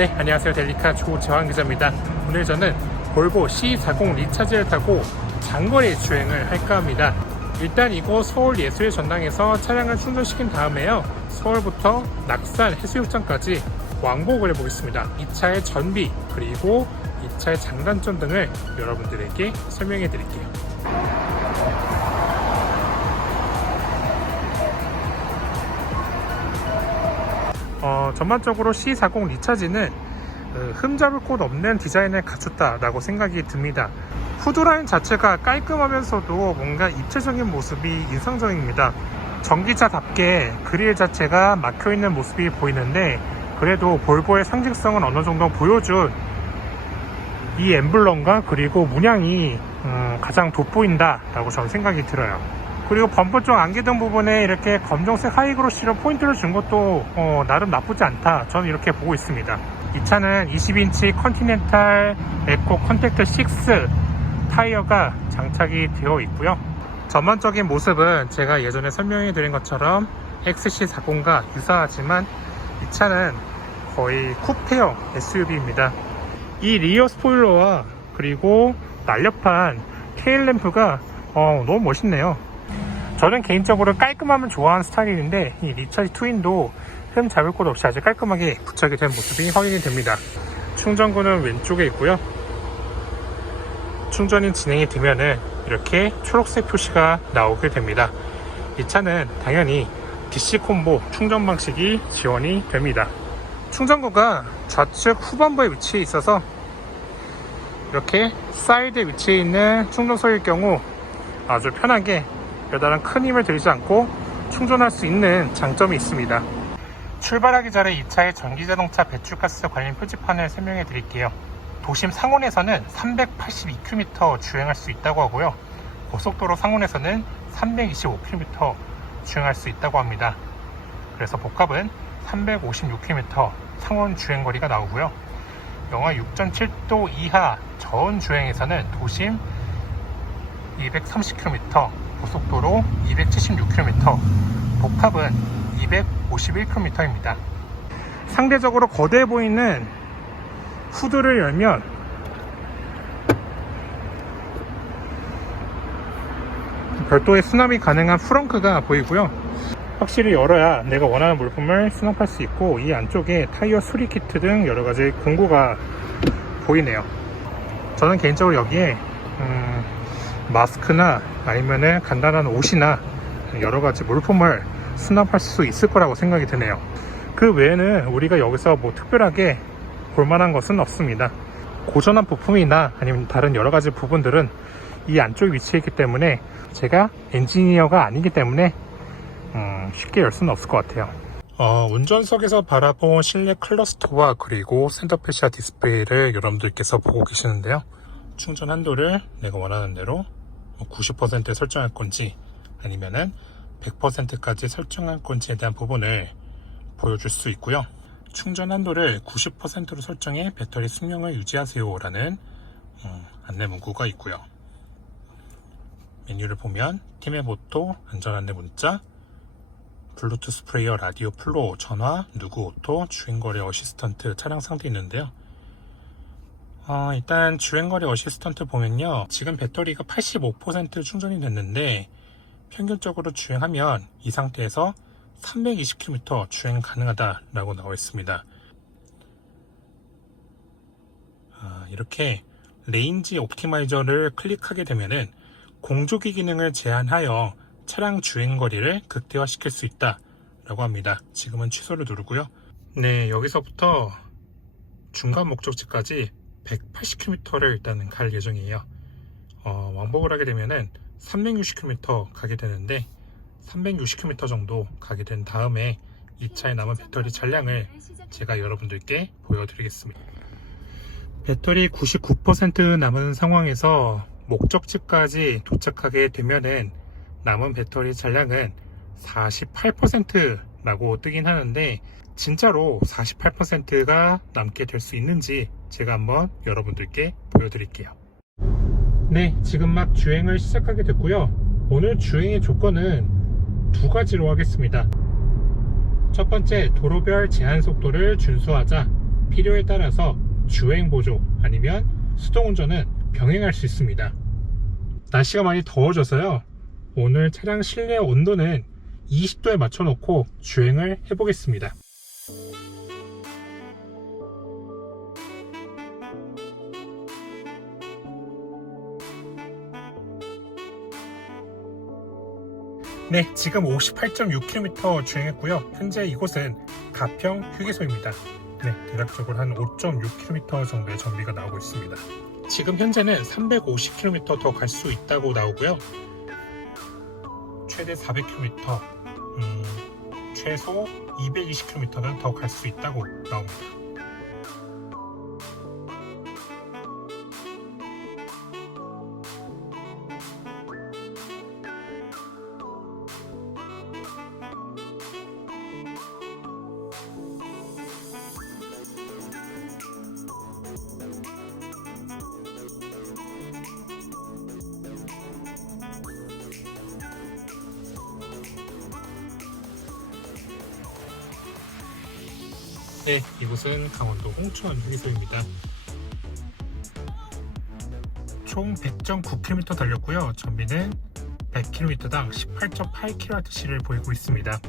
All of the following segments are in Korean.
네, 안녕하세요. 델리카 조재환 기자입니다. 오늘 저는 볼보 C40 리차지를 타고 장거리 주행을 할까 합니다. 일단 이곳 서울 예술의 전당에서 차량을 충전시킨 다음에요, 서울부터 낙산 해수욕장까지 왕복을 해보겠습니다. 이 차의 전비 그리고 이 차의 장단점 등을 여러분들에게 설명해 드릴게요. 전반적으로 C40 리차지는 흠잡을 곳 없는 디자인을 갖췄다라고 생각이 듭니다. 후드라인 자체가 깔끔하면서도 뭔가 입체적인 모습이 인상적입니다. 전기차답게 그릴 자체가 막혀있는 모습이 보이는데, 그래도 볼보의 상징성은 어느 정도 보여준 이 엠블럼과 그리고 문양이 가장 돋보인다 라고 저는 생각이 들어요. 그리고 범퍼 쪽 안개등 부분에 이렇게 검정색 하이그로시로 포인트를 준 것도 나름 나쁘지 않다, 저는 이렇게 보고 있습니다. 이 차는 20인치 컨티넨탈 에코 컨택트 6 타이어가 장착이 되어 있고요. 전반적인 모습은 제가 예전에 설명해 드린 것처럼 XC40과 유사하지만 이 차는 거의 쿠페형 SUV입니다. 이 리어 스포일러와 그리고 날렵한 테일램프가 너무 멋있네요. 저는 개인적으로 깔끔함을 좋아하는 스타일인데, 이 리차지 트윈도 흠 잡을 곳 없이 아주 깔끔하게 부착이 된 모습이 확인이 됩니다. 충전구는 왼쪽에 있고요. 충전이 진행이 되면은 이렇게 초록색 표시가 나오게 됩니다. 이 차는 당연히 DC 콤보 충전 방식이 지원이 됩니다. 충전구가 좌측 후반부에 위치해 있어서 이렇게 사이드에 위치해 있는 충전소일 경우 아주 편하게 별다른 큰 힘을 들이지 않고 충전할 수 있는 장점이 있습니다. 출발하기 전에 이 차의 전기자동차 배출가스 관련 표지판을 설명해 드릴게요. 도심 상온에서는 382km 주행할 수 있다고 하고요, 고속도로 상온에서는 325km 주행할 수 있다고 합니다. 그래서 복합은 356km 상온 주행거리가 나오고요, 영하 6.7도 이하 저온 주행에서는 도심 230km, 고속도로 276km, 복합은 251km입니다. 상대적으로 거대해 보이는 후드를 열면 별도의 수납이 가능한 프렁크가 보이고요. 확실히 열어야 내가 원하는 물품을 수납할 수 있고, 이 안쪽에 타이어 수리 키트 등 여러가지 공구가 보이네요. 저는 개인적으로 여기에 마스크나 아니면은 간단한 옷이나 여러가지 물품을 수납할 수 있을 거라고 생각이 드네요. 그 외에는 우리가 여기서 뭐 특별하게 볼만한 것은 없습니다. 고전한 부품이나 아니면 다른 여러가지 부분들은 이 안쪽에 위치해 있기 때문에 제가 엔지니어가 아니기 때문에 쉽게 열 수는 없을 것 같아요. 운전석에서 바라본 실내 클러스터와 그리고 센터페시아 디스플레이를 여러분들께서 보고 계시는데요, 충전 한도를 내가 원하는 대로 90%에 설정할 건지 아니면은 100%까지 설정할 건지에 대한 부분을 보여줄 수 있고요. 충전 한도를 90%로 설정해 배터리 수명을 유지하세요 라는 안내 문구가 있고요. 메뉴를 보면 팀의 모토, 안전안내 문자, 블루투스 플레이어, 라디오 플로, 전화, 누구 오토, 주행거리 어시스턴트, 차량 상태 있는데요. 일단 주행거리 어시스턴트 보면요, 지금 배터리가 85% 충전이 됐는데 평균적으로 주행하면 이 상태에서 320km 주행 가능하다라고 나와 있습니다. 이렇게 레인지 옵티마이저를 클릭하게 되면은 공조기 기능을 제한하여 차량 주행거리를 극대화시킬 수 있다라고 합니다. 지금은 취소를 누르고요. 네, 여기서부터 중간 목적지까지 180km를 일단은 갈 예정이에요. 왕복을 하게 되면은 360km 가게 되는데, 360km 정도 가게 된 다음에 이 차에 남은 배터리 잔량을 제가 여러분들께 보여드리겠습니다. 배터리 99% 남은 상황에서 목적지까지 도착하게 되면은 남은 배터리 잔량은 48%라고 뜨긴 하는데, 진짜로 48%가 남게 될 수 있는지 제가 한번 여러분들께 보여드릴게요. 네, 지금 막 주행을 시작하게 됐고요. 오늘 주행의 조건은 두 가지로 하겠습니다. 첫 번째, 도로별 제한 속도를 준수하자. 필요에 따라서 주행 보조 아니면 수동 운전은 병행할 수 있습니다. 날씨가 많이 더워져서요. 오늘 차량 실내 온도는 20도에 맞춰 놓고 주행을 해 보겠습니다. 네, 지금 58.6km 주행했고요. 현재 이곳은 가평 휴게소입니다. 네, 대략적으로 한 5.6km 정도의 정비가 나오고 있습니다. 지금 현재는 350km 더 갈 수 있다고 나오고요. 최대 400km, 최소 220km는 더 갈 수 있다고 나옵니다. 네, 이곳은 강원도 홍천 휴게소입니다. 총 100.9km 달렸고요. 전비는 100km당 18.8kWh를 보이고 있습니다.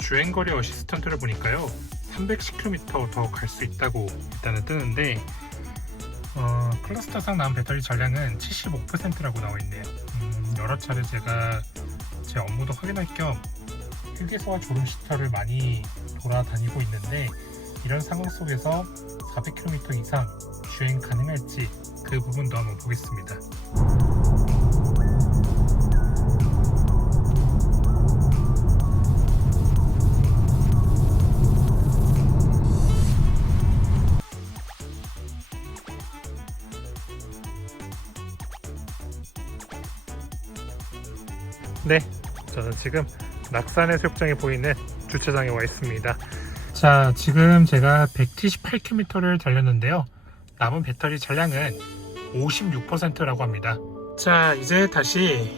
주행거리 어시스턴트를 보니까요, 310km 더 갈 수 있다고 일단은 뜨는데, 클러스터상 나온 배터리 전량은 75%라고 나와 있네요. 여러 차례 제가 제 업무도 확인할 겸 휴게소와 졸음시설을 많이 돌아다니고 있는데, 이런 상황 속에서 400km 이상 주행 가능할지 그 부분도 한번 보겠습니다. 네, 저는 지금 낙산해수욕장이 보이는 주차장에 와 있습니다. 자, 지금 제가 178km를 달렸는데요. 남은 배터리 잔량은 56%라고 합니다. 자, 이제 다시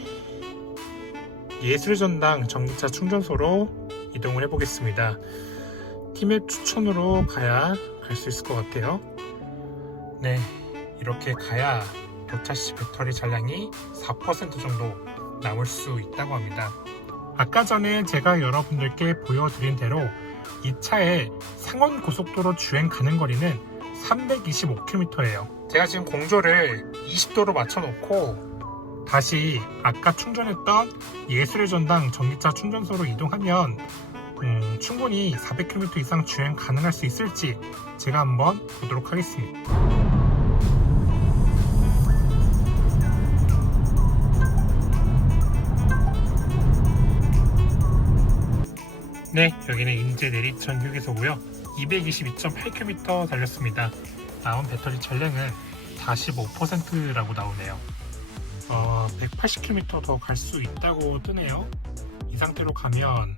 예술전당 전기차 충전소로 이동을 해보겠습니다. 팀의 추천으로 가야 갈 수 있을 것 같아요. 네, 이렇게 가야 도차 시 배터리 잔량이 4% 정도 남을 수 있다고 합니다. 아까 전에 제가 여러분들께 보여드린 대로 이 차의 상원 고속도로 주행 가능 거리는 325km예요. 제가 지금 공조를 20도로 맞춰 놓고 다시 아까 충전했던 예술의 전당 전기차 충전소로 이동하면 충분히 400km 이상 주행 가능할 수 있을지 제가 한번 보도록 하겠습니다. 네, 여기는 인제 내리천 휴게소고요. 222.8km 달렸습니다. 나온 배터리 잔량은 45%라고 나오네요. 180km 더 갈 수 있다고 뜨네요. 이 상태로 가면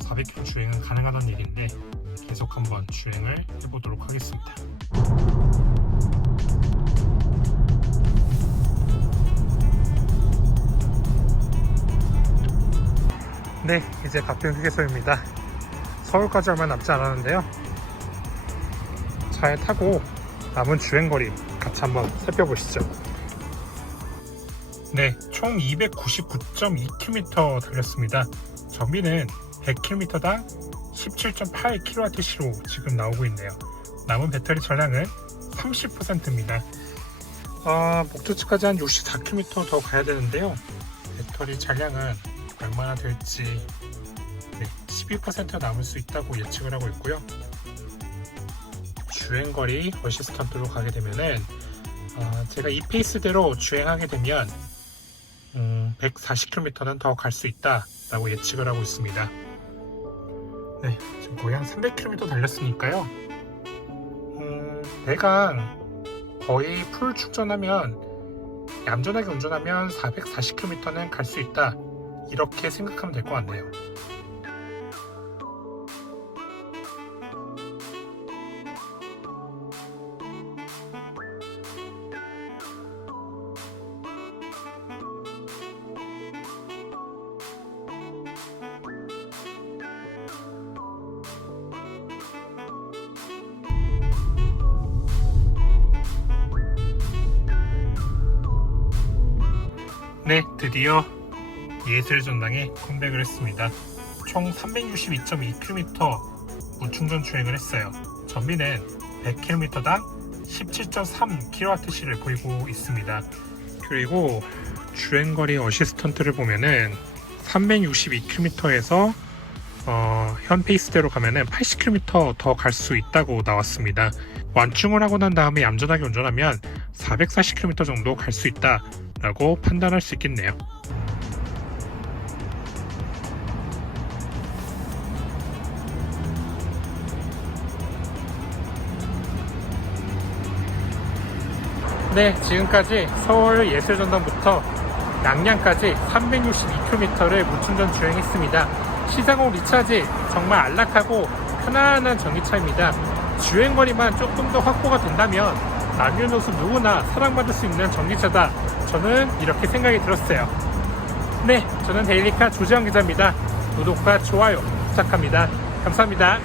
400km 주행은 가능하다는 얘기인데 계속 한번 주행을 해보도록 하겠습니다. 네, 이제 가평 휴게소입니다. 서울까지 얼마 남지 않았는데요. 차에 타고 남은 주행거리 같이 한번 살펴보시죠. 네, 총 299.2km 달렸습니다. 전비는 100km당 17.8kWh로 지금 나오고 있네요. 남은 배터리 잔량은 30%입니다. 목적지까지 한 64km 더 가야 되는데요. 배터리 잔량은 얼마나 될지 12% 남을 수 있다고 예측을 하고 있고요. 주행거리 어시스턴트로 가게 되면은 제가 이 페이스대로 주행하게 되면 140km는 더 갈 수 있다라고 예측을 하고 있습니다. 네, 지금 거의 한 300km 달렸으니까요. 대강 거의 풀 충전하면 얌전하게 운전하면 440km는 갈 수 있다, 이렇게 생각하면 될 것 같네요. 네, 드디어 예술전당에 컴백을 했습니다. 총 362.2km 무충전 주행을 했어요. 전비는 100km당 17.3kWh를 보이고 있습니다. 그리고 주행거리 어시스턴트를 보면은 362km에서 현 페이스대로 가면은 80km 더 갈 수 있다고 나왔습니다. 완충을 하고 난 다음에 얌전하게 운전하면 440km 정도 갈 수 있다라고 판단할 수 있겠네요. 네, 지금까지 서울 예술전당부터 양양까지 362km를 무충전 주행했습니다. 시사공 리차지 정말 안락하고 편안한 전기차입니다. 주행거리만 조금 더 확보가 된다면 남녀노소 누구나 사랑받을 수 있는 전기차다. 저는 이렇게 생각이 들었어요. 네, 저는 데일리카 조지환 기자입니다. 구독과 좋아요 부탁합니다. 감사합니다.